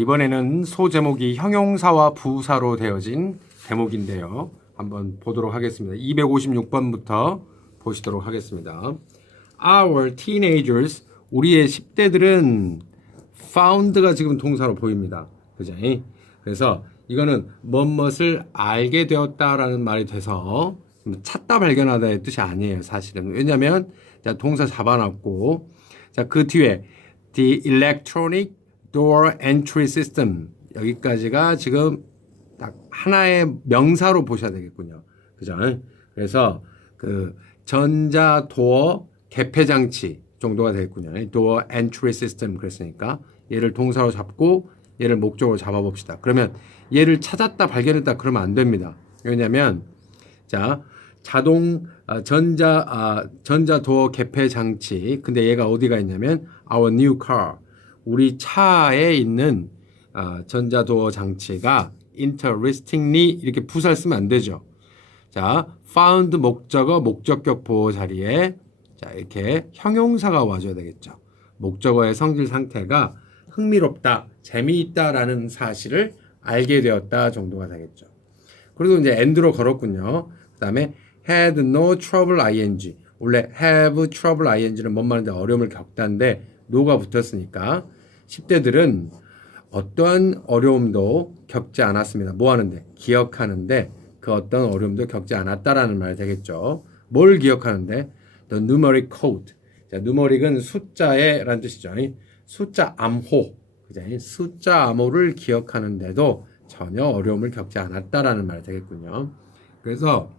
이번에는 소 제목이 형용사와 부사로 되어진 대목인데요. 한번 보도록 하겠습니다. 256번부터 보시도록 하겠습니다. Our teenagers, 우리의 10대들은 found가 지금 동사로 보입니다. 그죠? 그래서 이거는 뭐뭇을 알게 되었다라는 말이 돼서 찾다 발견하다의 뜻이 아니에요, 사실은. 왜냐면 자, 동사 잡아놨고 자, 그 뒤에 the electronic door entry system 여기까지가 지금 딱 하나의 명사로 보셔야 되겠군요. 그죠? 그래서 그 전자 도어 개폐 장치 정도가 되겠군요. door entry system 그랬으니까 얘를 동사로 잡고 얘를 목적으로 잡아 봅시다. 그러면 얘를 찾았다 발견했다 그러면 안 됩니다. 왜냐면 자 자동 아, 전자 아, 전자 도어 개폐 장치 근데 얘가 어디가 있냐면 our new car 우리 차에 있는 아, 전자 도어 장치가 interestingly 이렇게 부사를 쓰면 안 되죠. 자, found 목적어 목적격 보호 자리에 자, 이렇게 형용사가 와줘야 되겠죠. 목적어의 성질 상태가 흥미롭다, 재미있다라는 사실을 알게 되었다 정도가 되겠죠. 그리고 이제 end로 걸었군요. 그 다음에 had no trouble ing. 원래 have trouble ing는 뭔 말인데 어려움을 겪다인데 no가 붙었으니까 10대들은 어떠한 어려움도 겪지 않았습니다. 뭐 하는데? 기억하는데 그 어떤 어려움도 겪지 않았다라는 말이 되겠죠. 뭘 기억하는데? The numeric code. 자, numeric은 숫자의 라는 뜻이죠. 숫자 암호. 그죠? 숫자 암호를 기억하는데도 전혀 어려움을 겪지 않았다라는 말이 되겠군요. 그래서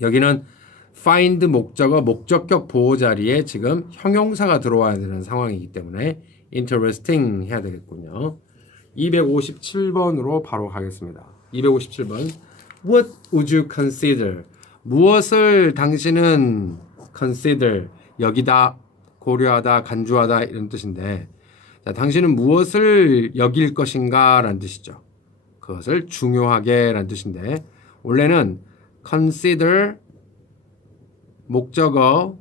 여기는 find 목적어 목적격 보호 자리에 지금 형용사가 들어와야 되는 상황이기 때문에 interesting 해야 되겠군요. 257번으로 바로 가겠습니다. 257번. What would you consider? 무엇을 당신은 consider 여기다 고려하다 간주하다 이런 뜻인데 자, 당신은 무엇을 여길 것인가 라는 뜻이죠. 그것을 중요하게 라는 뜻인데 원래는 consider 목적어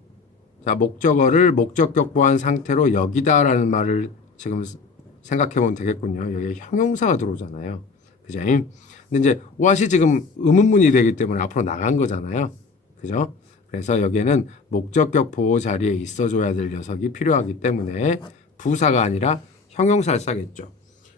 자 목적어를 목적 격 보한 상태로 여기다라는 말을 지금 생각해 보면 되겠군요. 여기에 형용사가 들어오잖아요. 그죠? 근데 이제 what이 지금 의문문이 되기 때문에 앞으로 나간 거잖아요. 그죠? 그래서 여기에는 목적격 보호 자리에 있어줘야 될 녀석이 필요하기 때문에 부사가 아니라 형용사를 써겠죠.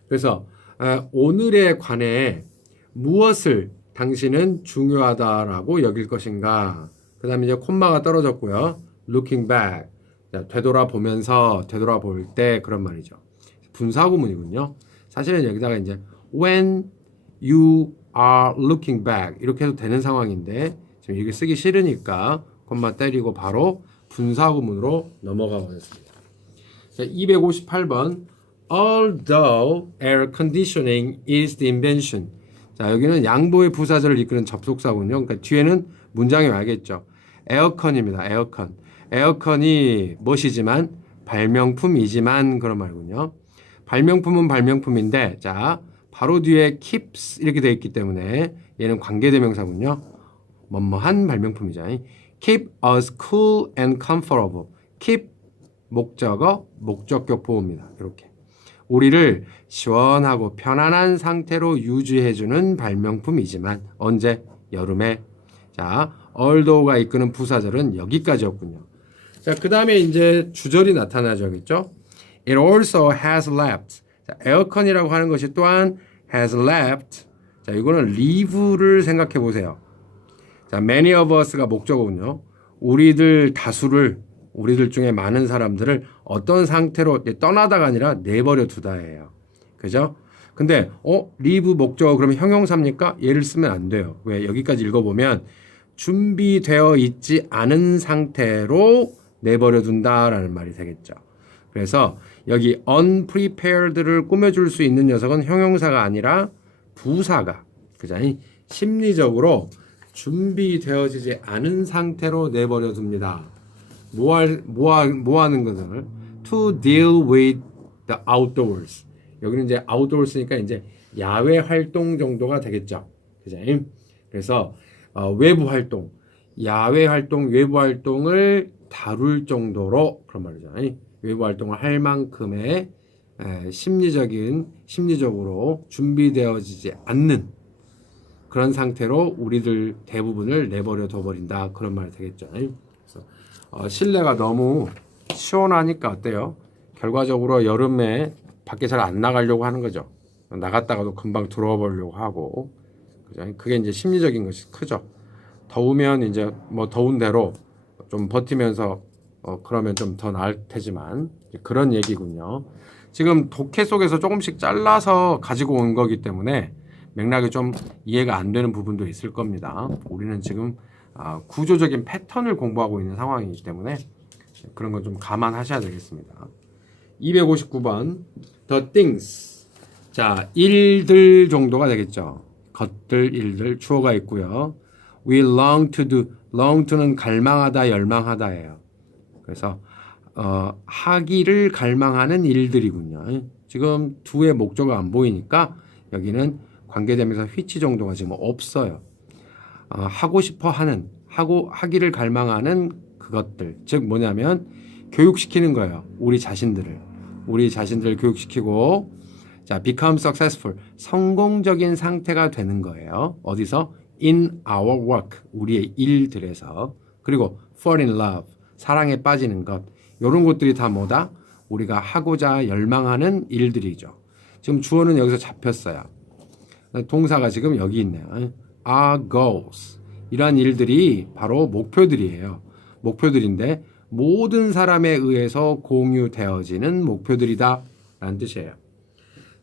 그래서 어, 오늘에 관해 무엇을 당신은 중요하다라고 여길 것인가. 그 다음에 이제 콤마가 떨어졌고요. Looking back. 자, 되돌아보면서 되돌아볼 때 그런 말이죠. 분사구문이군요. 사실은 여기다가 이제 when you are looking back 이렇게 해도 되는 상황인데 지금 이게 쓰기 싫으니까 콤마 때리고 바로 분사구문으로 넘어가 보겠습니다. 자, 258번 although air conditioning is the invention 자, 여기는 양보의 부사절을 이끄는 접속사군요. 그러니까 뒤에는 문장이 와야겠죠. 에어컨입니다. 에어컨. 에어컨이 멋이지만 발명품이지만 그런 말군요. 발명품은 발명품인데 자, 바로 뒤에 keeps 이렇게 되어 있기 때문에 얘는 관계대명사군요. 뭐뭐한 발명품이죠. keep us cool and comfortable. keep 목적어 목적격 보호입니다. 이렇게. 우리를 시원하고 편안한 상태로 유지해주는 발명품이지만 언제? 여름에. 자, although가 이끄는 부사절은 여기까지였군요. 자, 그 다음에 이제 주절이 나타나죠겠죠? It also has left. 자, 에어컨이라고 하는 것이 또한 has left. 자, 이거는 leave를 생각해 보세요. 자, many of us가 목적어군요. 우리들 다수를 우리들 중에 많은 사람들을 어떤 상태로 떠나다가 아니라 내버려 두다예요. 그죠? 근데 어 리브 목적어 그러면 형용사입니까? 얘를 쓰면 안 돼요. 왜 여기까지 읽어보면 준비되어 있지 않은 상태로 내버려 둔다라는 말이 되겠죠. 그래서 여기 unprepared를 꾸며줄 수 있는 녀석은 형용사가 아니라 부사가 그죠? 심리적으로 준비되어지지 않은 상태로 내버려 둡니다. 뭐, 할, 뭐, 할, 뭐 하는 것을 to deal with the outdoors 여기는 이제 outdoors니까 이제 야외 활동 정도가 되겠죠 그죠 그래서 어, 외부 활동 야외 활동 외부 활동을 다룰 정도로 그런 말이죠 외부 활동을 할 만큼의 에, 심리적인 심리적으로 준비되어지지 않는 그런 상태로 우리들 대부분을 내버려 둬버린다 그런 말이 되겠죠. 그래서 어, 실내가 너무 시원하니까 어때요? 결과적으로 여름에 밖에 잘 안 나가려고 하는 거죠. 나갔다가도 금방 들어와 보려고 하고 그죠? 그게 이제 심리적인 것이 크죠. 더우면 이제 뭐 더운 대로 좀 버티면서 어 그러면 좀 더 나을 테지만 그런 얘기군요. 지금 독해 속에서 조금씩 잘라서 가지고 온 거기 때문에 맥락이 좀 이해가 안 되는 부분도 있을 겁니다. 우리는 지금 아, 구조적인 패턴을 공부하고 있는 상황이기 때문에 그런 건 좀 감안하셔야 되겠습니다. 259번 The things 자 일들 정도가 되겠죠. 것들 일들 주어가 있고요. We long to do long to는 갈망하다 열망하다예요. 그래서 어, 하기를 갈망하는 일들이군요. 지금 두의 목적어가 안 보이니까 여기는 관계되면서 which 정도가 지금 없어요. 어, 하고 싶어 하는 하고 하기를 갈망하는 그것들 즉 뭐냐면 교육시키는 거예요. 우리 자신들을 우리 자신들을 교육시키고 자 become successful 성공적인 상태가 되는 거예요. 어디서 in our work 우리의 일들에서 그리고 fall in love 사랑에 빠지는 것 이런 것들이 다 뭐다 우리가 하고자 열망하는 일들이죠. 지금 주어는 여기서 잡혔어요. 동사가 지금 여기 있네요. are goals. 이러한 일들이 바로 목표들이에요. 목표들인데 모든 사람에 의해서 공유되어지는 목표들이다. 라는 뜻이에요.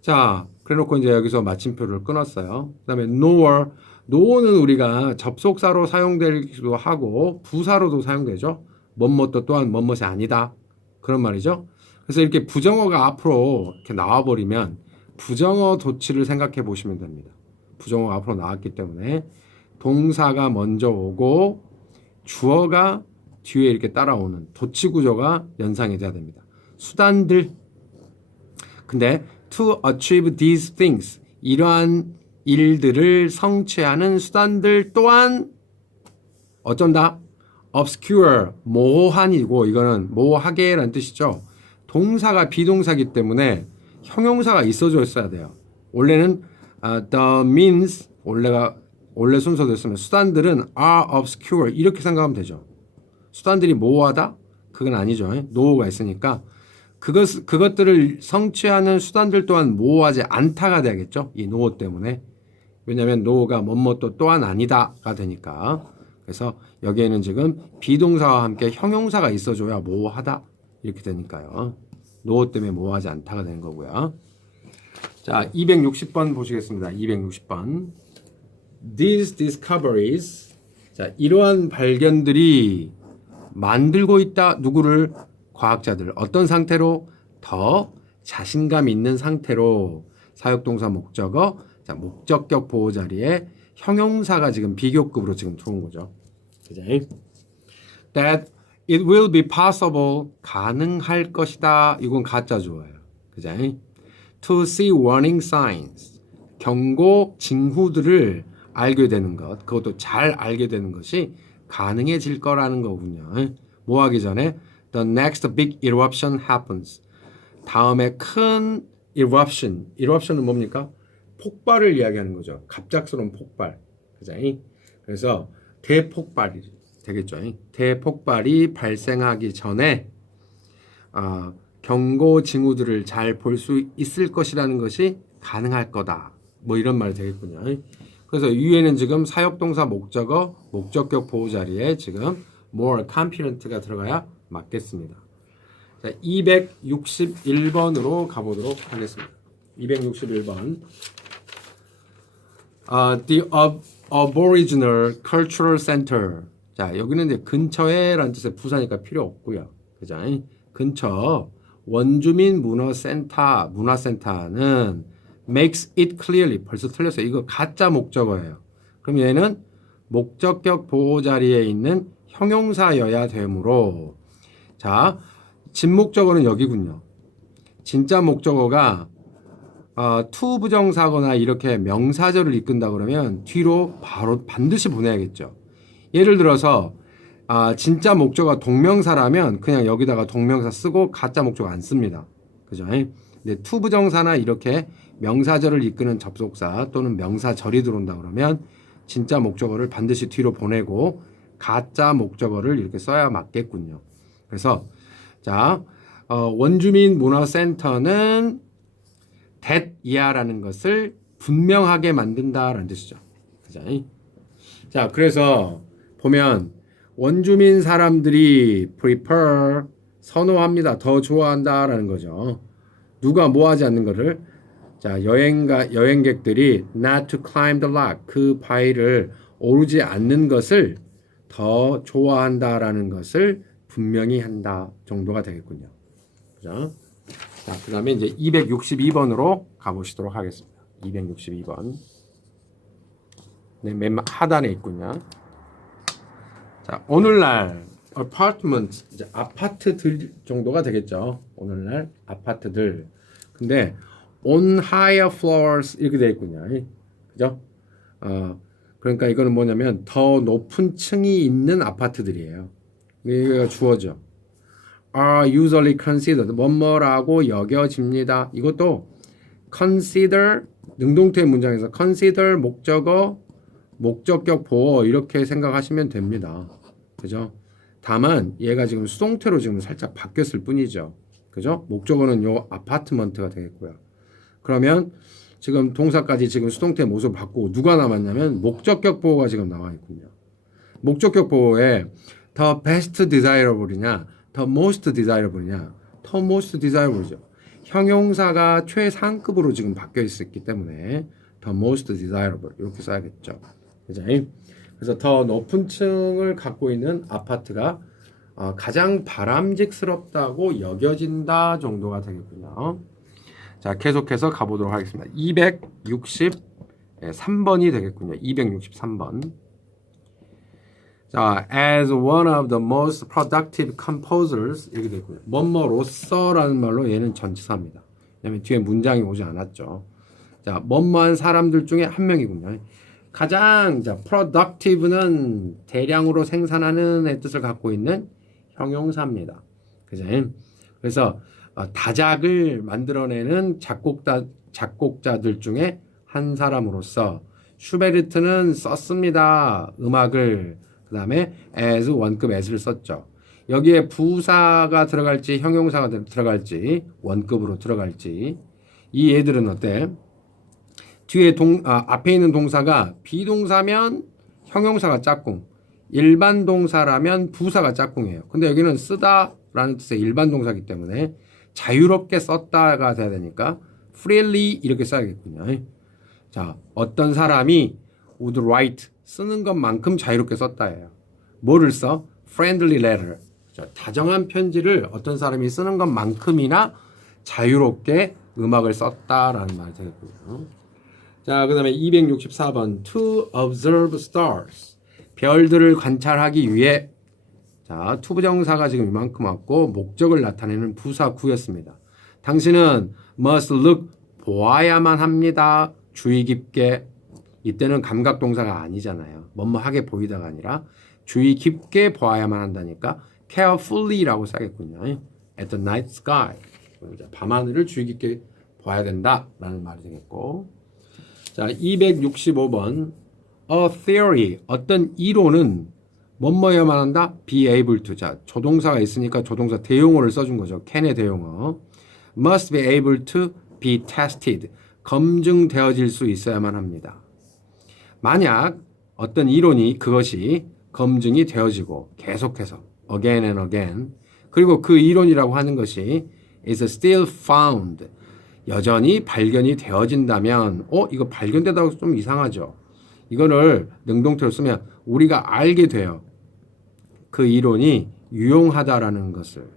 자, 그래 놓고 이제 여기서 마침표를 끊었어요. 그 다음에 nor. No는 우리가 접속사로 사용되기도 하고 부사로도 사용되죠. 뭐뭐도 또한 뭐뭇이 아니다. 그런 말이죠. 그래서 이렇게 부정어가 앞으로 이렇게 나와버리면 부정어 도치를 생각해 보시면 됩니다. 부정어가 앞으로 나왔기 때문에 동사가 먼저 오고 주어가 뒤에 이렇게 따라오는 도치 구조가 연상이 돼야 됩니다. 수단들. 근데 to achieve these things 이러한 일들을 성취하는 수단들 또한 어쩐다? obscure 모호한이고 이거는 모호하게라는 뜻이죠. 동사가 비동사기 때문에 형용사가 있어져 있어야 돼요. 원래는 아, the means 원래가 원래 순서됐으면 수단들은 are obscure 이렇게 생각하면 되죠. 수단들이 모호하다? 그건 아니죠. 노호가 있으니까 그것 그것들을 성취하는 수단들 또한 모호하지 않다가 돼야겠죠. 이 노호 때문에 왜냐하면 노호가 뭐뭐또 또한 아니다가 되니까 그래서 여기에는 지금 비동사와 함께 형용사가 있어줘야 모호하다 이렇게 되니까요. 노호 때문에 모호하지 않다가 되는 거고요. 자, 260번 보시겠습니다. 260번. These discoveries. 자, 이러한 발견들이 만들고 있다. 누구를? 과학자들. 어떤 상태로? 더 자신감 있는 상태로 사역동사 목적어. 자, 목적격 보호 자리에 형용사가 지금 비교급으로 지금 들어온 거죠. 그죠? That it will be possible. 가능할 것이다. 이건 가짜 주어예요. 그죠? To see warning signs. 경고 징후들을 알게 되는 것. 그것도 잘 알게 되는 것이 가능해질 거라는 거군요. 뭐 하기 전에 the next big eruption happens. 다음에 큰 eruption. eruption은 뭡니까? 폭발을 이야기하는 거죠. 갑작스러운 폭발. 그죠? 그래서 대폭발이 되겠죠. 대폭발이 발생하기 전에 아, 경고 징후들을 잘 볼 수 있을 것이라는 것이 가능할 거다. 뭐 이런 말이 되겠군요. 그래서 위에는 지금 사역동사 목적어 목적격 보호 자리에 지금 more confident가 들어가야 맞겠습니다. 자, 261번으로 가보도록 하겠습니다. 261번. 아, the Ab- Aboriginal Cultural Center. 자, 여기는 이제 근처에라는 뜻의 부사니까 필요 없고요. 그죠? 근처 원주민 문화센터, 문화센터는 makes it clearly 벌써 틀렸어요. 이거 가짜 목적어예요. 그럼 얘는 목적격 보호 자리에 있는 형용사여야 되므로 자, 진목적어는 여기군요. 진짜 목적어가 어, 투 부정사거나 이렇게 명사절을 이끈다 그러면 뒤로 바로 반드시 보내야겠죠. 예를 들어서 아, 진짜 목적어가 동명사라면 그냥 여기다가 동명사 쓰고 가짜 목적어 안 씁니다. 그죠? 근데 투부정사나 이렇게 명사절을 이끄는 접속사 또는 명사절이 들어온다 그러면 진짜 목적어를 반드시 뒤로 보내고 가짜 목적어를 이렇게 써야 맞겠군요. 그래서 자 어, 원주민 문화센터는 that이야라는 것을 분명하게 만든다라는 뜻이죠. 그죠? 자, 그래서 보면 원주민 사람들이 prefer 선호합니다. 더 좋아한다라는 거죠. 누가 뭐 하지 않는 거를 자, 여행가 여행객들이 not to climb the rock 그 바위를 오르지 않는 것을 더 좋아한다라는 것을 분명히 한다 정도가 되겠군요. 그죠? 자, 그 다음에 이제 262번으로 가보시도록 하겠습니다. 262번. 네, 맨 하단에 있군요. 자, 오늘날 apartment 이제 아파트들 정도가 되겠죠. 오늘날 아파트들. 근데 on higher floors 이렇게 되어 있군요. 그죠? 어, 그러니까 이거는 뭐냐면 더 높은 층이 있는 아파트들이에요. 이거 주어져. Are usually considered 뭐뭐라고 여겨집니다. 이것도 consider 능동태 문장에서 consider 목적어 목적격 보어 이렇게 생각하시면 됩니다. 그죠? 다만 얘가 지금 수동태로 지금 살짝 바뀌었을 뿐이죠. 그죠? 목적어는 요 아파트먼트가 되겠고요. 그러면 지금 동사까지 지금 수동태 모습 바꾸고 누가 남았냐면 목적격 보호가 지금 나와 있군요. 목적격 보호에 the best desirable이냐, the most desirable이냐, the most desirable이죠. 형용사가 최상급으로 지금 바뀌어 있었기 때문에 the most desirable 이렇게 써야겠죠. 그죠? 그래서 더 높은 층을 갖고 있는 아파트가 어, 가장 바람직스럽다고 여겨진다 정도가 되겠군요. 자, 계속해서 가보도록 하겠습니다. 263번이 되겠군요. 263번. 자, as one of the most productive composers 이렇게 되고요. 뭐뭐로서라는 말로 얘는 전치사입니다. 왜냐면 뒤에 문장이 오지 않았죠. 자, 뭐뭐한 사람들 중에 한 명이군요. 가장 자, productive는 대량으로 생산하는의 뜻을 갖고 있는 형용사입니다. 그죠? 그래서 어, 다작을 만들어내는 작곡자 작곡자들 중에 한 사람으로서 슈베르트는 썼습니다. 음악을 그 다음에 as 원급 as를 썼죠. 여기에 부사가 들어갈지 형용사가 들어갈지 원급으로 들어갈지 이 얘들은 어때? 뒤에 동 아, 앞에 있는 동사가 비동사면 형용사가 짝꿍, 일반 동사라면 부사가 짝꿍이에요. 근데 여기는 쓰다라는 뜻의 일반 동사기 때문에 자유롭게 썼다가 돼야 되니까 freely 이렇게 써야겠군요. 자, 어떤 사람이 would write 쓰는 것만큼 자유롭게 썼다예요. 뭐를 써? friendly letter. 자, 다정한 편지를 어떤 사람이 쓰는 것만큼이나 자유롭게 음악을 썼다라는 말이 되겠군요. 자, 그 다음에 264번 to observe stars. 별들을 관찰하기 위해 자, 투부정사가 지금 이만큼 왔고 목적을 나타내는 부사 구였습니다. 당신은 must look 보아야만 합니다. 주의 깊게 이때는 감각 동사가 아니잖아요. 뭐뭐하게 보이다가 아니라 주의 깊게 보아야만 한다니까 carefully라고 써야겠군요. at the night sky. 밤하늘을 주의 깊게 봐야 된다라는 말이 되겠고. 자, 265번 a theory 어떤 이론은 뭐뭐야만 한다? be able to. 자, 조동사가 있으니까 조동사 대용어를 써준 거죠. can의 대용어. must be able to be tested. 검증되어질 수 있어야만 합니다. 만약 어떤 이론이 그것이 검증이 되어지고 계속해서 again and again 그리고 그 이론이라고 하는 것이 is still found 여전히 발견이 되어진다면 어 이거 발견되다고 좀 이상하죠. 이거를 능동태로 쓰면 우리가 알게 돼요. 그 이론이 유용하다라는 것을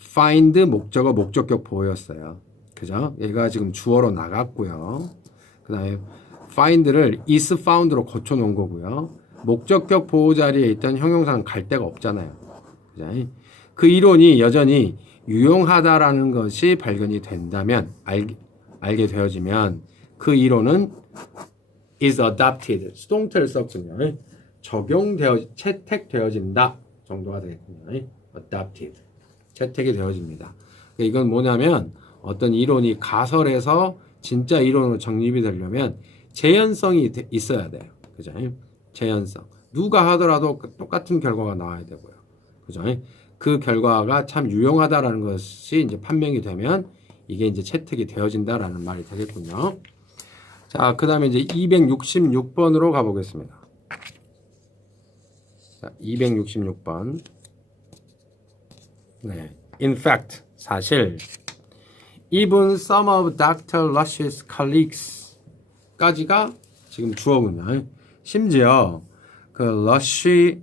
find 목적어 목적격 보였어요. 그죠? 얘가 지금 주어로 나갔고요. 그다음에 find를 is found로 고쳐 놓은 거고요. 목적격 보호 자리에 있던 형용사는 갈 데가 없잖아요. 그 이론이 여전히 유용하다라는 것이 발견이 된다면 알, 알게 되어지면 그 이론은 is adopted 수동태를 썼군요. 적용되어 채택되어진다 정도가 되겠군요. adopted 채택이 되어집니다. 이건 뭐냐면 어떤 이론이 가설에서 진짜 이론으로 정립이 되려면 재현성이 돼- 있어야 돼요. 그죠? 재현성. 누가 하더라도 그 똑같은 결과가 나와야 되고요. 그죠? 그 결과가 참 유용하다라는 것이 이제 판명이 되면 이게 이제 채택이 되어진다라는 말이 되겠군요. 자, 그 다음에 이제 266번으로 가보겠습니다. 자, 266번. 네. In fact, 사실, even some of Dr. Lush's colleagues 까지가 지금 주어군요. 심지어 그 러쉬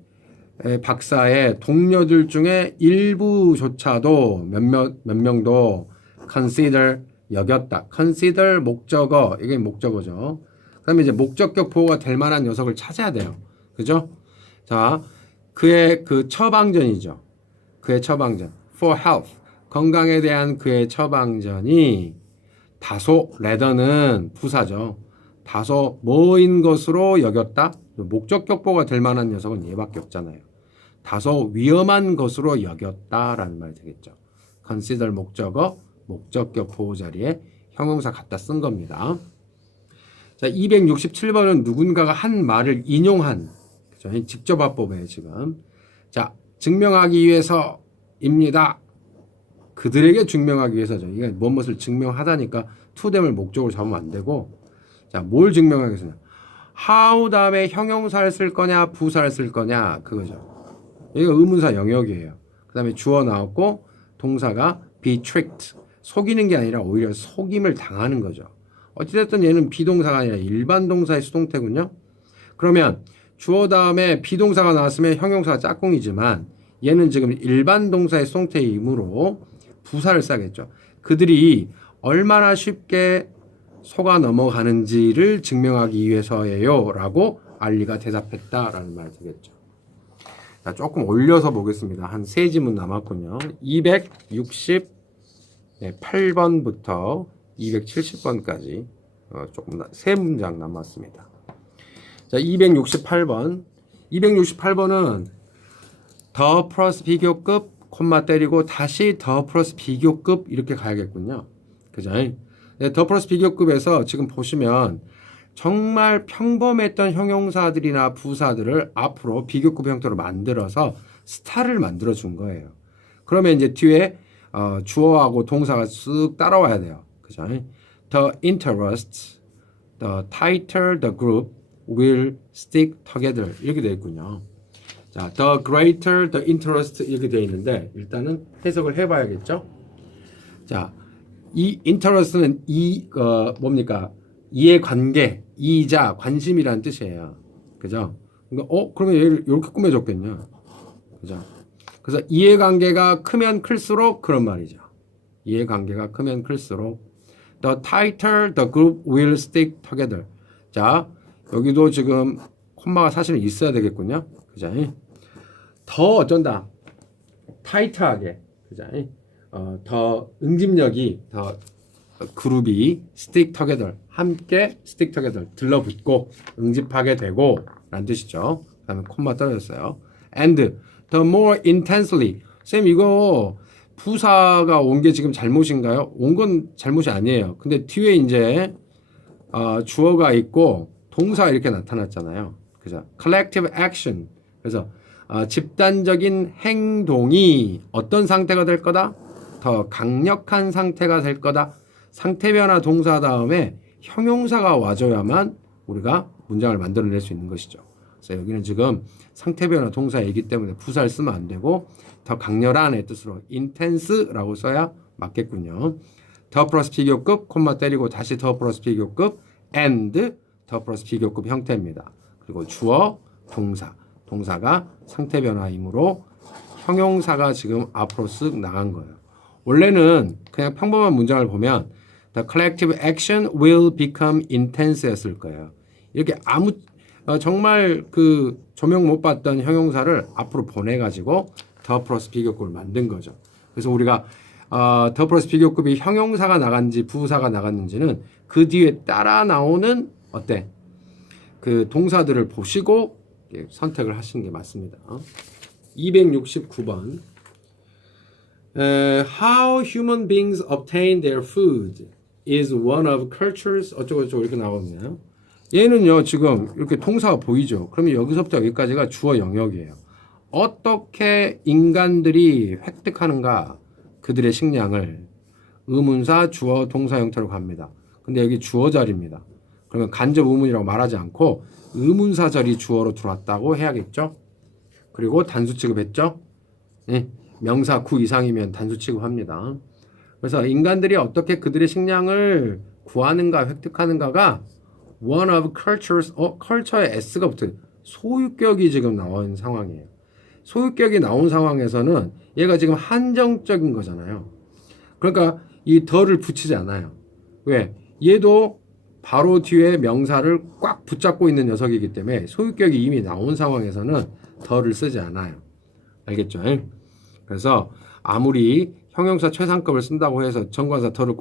박사의 동료들 중에 일부조차도 몇몇 몇 명도 consider 여겼다. consider 목적어 이게 목적어죠. 그다음에 이제 목적격 보호가 될 만한 녀석을 찾아야 돼요. 그죠? 자, 그의 그 처방전이죠. 그의 처방전 for health 건강에 대한 그의 처방전이 다소 레더는 부사죠. 다소 뭐인 것으로 여겼다. 목적 격 보호가 될 만한 녀석은 얘밖에 없잖아요. 다소 위험한 것으로 여겼다라는 말이 되겠죠. consider 목적어 목적 격 보호 자리에 형용사 갖다 쓴 겁니다. 자, 267번은 누군가가 한 말을 인용한 그죠? 직접 화법이에요, 지금. 자, 증명하기 위해서입니다. 그들에게 증명하기 위해서죠. 이게 무엇을 증명하다니까 투댐을 목적으로 잡으면 안 되고 자, 뭘 위해서냐? how 다음에 형용사를 쓸 거냐, 부사를 쓸 거냐 그거죠. 여기가 의문사 영역이에요. 그 다음에 주어 나왔고 동사가 be tricked 속이는 게 아니라 오히려 속임을 당하는 거죠. 어찌됐든 얘는 비동사가 아니라 일반 동사의 수동태군요. 그러면 주어 다음에 비동사가 나왔으면 형용사가 짝꿍이지만 얘는 지금 일반 동사의 수동태이므로 부사를 싸겠죠. 그들이 얼마나 쉽게 속아 넘어가는지를 증명하기 위해서예요. 라고 알리가 대답했다라는 말이 되겠죠. 자, 조금 올려서 보겠습니다. 한 세 지문 남았군요. 268번부터 270번까지 어, 조금 나- 세 문장 남았습니다. 자, 268번. 268번은 더 플러스 비교급 콤마 때리고 다시 더 플러스 비교급 이렇게 가야겠군요. 그죠? 네, 더 플러스 비교급에서 지금 보시면 정말 평범했던 형용사들이나 부사들을 앞으로 비교급 형태로 만들어서 스타를 만들어 준 거예요. 그러면 이제 뒤에 어, 주어하고 동사가 쓱 따라와야 돼요. 그죠? The interest, the tighter the group will stick together 이렇게 되어 있군요. 자, the greater the interest 이렇게 되어 있는데 일단은 해석을 해봐야겠죠. 자, 이 interest는 이 어, 뭡니까 이해관계, 이자 관심이라는 뜻이에요. 그죠? 그러니까 어 그러면 얘를 이렇게 꾸며줬겠냐? 그죠? 그래서 이해관계가 크면 클수록 그런 말이죠. 이해관계가 크면 클수록 the tighter the group will stick together. 자, 여기도 지금 콤마가 사실은 있어야 되겠군요. 그죠? 더 어쩐다. 타이트하게. 그죠? 어, 더 응집력이 더 그룹이 stick together 함께 stick together 들러붙고 응집하게 되고 라는 뜻이죠. 그다음에 콤마 떨어졌어요. and the more intensely 쌤 이거 부사가 온 게 지금 잘못인가요? 온 건 잘못이 아니에요. 근데 뒤에 이제 어, 주어가 있고 동사 이렇게 나타났잖아요. 그죠? collective action. 그래서 어, 집단적인 행동이 어떤 상태가 될 거다? 더 강력한 상태가 될 거다. 상태 변화 동사 다음에 형용사가 와줘야만 우리가 문장을 만들어낼 수 있는 것이죠. 그래서 여기는 지금 상태 변화 동사이기 때문에 부사를 쓰면 안 되고 더 강렬한의 뜻으로 intense라고 써야 맞겠군요. 더 플러스 비교급 콤마 때리고 다시 더 플러스 비교급 and 더 플러스 비교급 형태입니다. 그리고 주어 동사 동사가 상태 변화이므로 형용사가 지금 앞으로 쓱 나간 거예요. 원래는 그냥 평범한 문장을 보면 the collective action will become intense였을 거예요. 이렇게 아무 어, 정말 그 조명 못 받던 형용사를 앞으로 보내가지고 더 플러스 비교급을 만든 거죠. 그래서 우리가 어, 더 플러스 비교급이 형용사가 나간지 부사가 나갔는지는 그 뒤에 따라 나오는 어때 그 동사들을 보시고 예, 선택을 하시는 게 맞습니다. 269번 에, how human beings obtain their food is one of culture's 어쩌고저쩌고 이렇게 나오네요. 얘는요 지금 이렇게 통사가 보이죠. 그러면 여기서부터 여기까지가 주어 영역이에요. 어떻게 인간들이 획득하는가 그들의 식량을 의문사 주어 동사 형태로 갑니다. 근데 여기 주어 자리입니다. 그러면 간접 의문이라고 말하지 않고 의문사 절이 주어로 들어왔다고 해야겠죠. 그리고 단수 취급했죠. 예, 명사 구 이상이면 단수 취급합니다. 그래서 인간들이 어떻게 그들의 식량을 구하는가 획득하는가가 one of cultures, 어, culture의 s가 붙어 소유격이 지금 나온 상황이에요. 소유격이 나온 상황에서는 얘가 지금 한정적인 거잖아요. 그러니까 이 더를 붙이지 않아요. 왜? 얘도 바로 뒤에 명사를 꽉 붙잡고 있는 녀석이기 때문에 소유격이 이미 나온 상황에서는 더를 쓰지 않아요. 알겠죠? 그래서 아무리 형용사 최상급을 쓴다고 해서 정관사 더를 꼭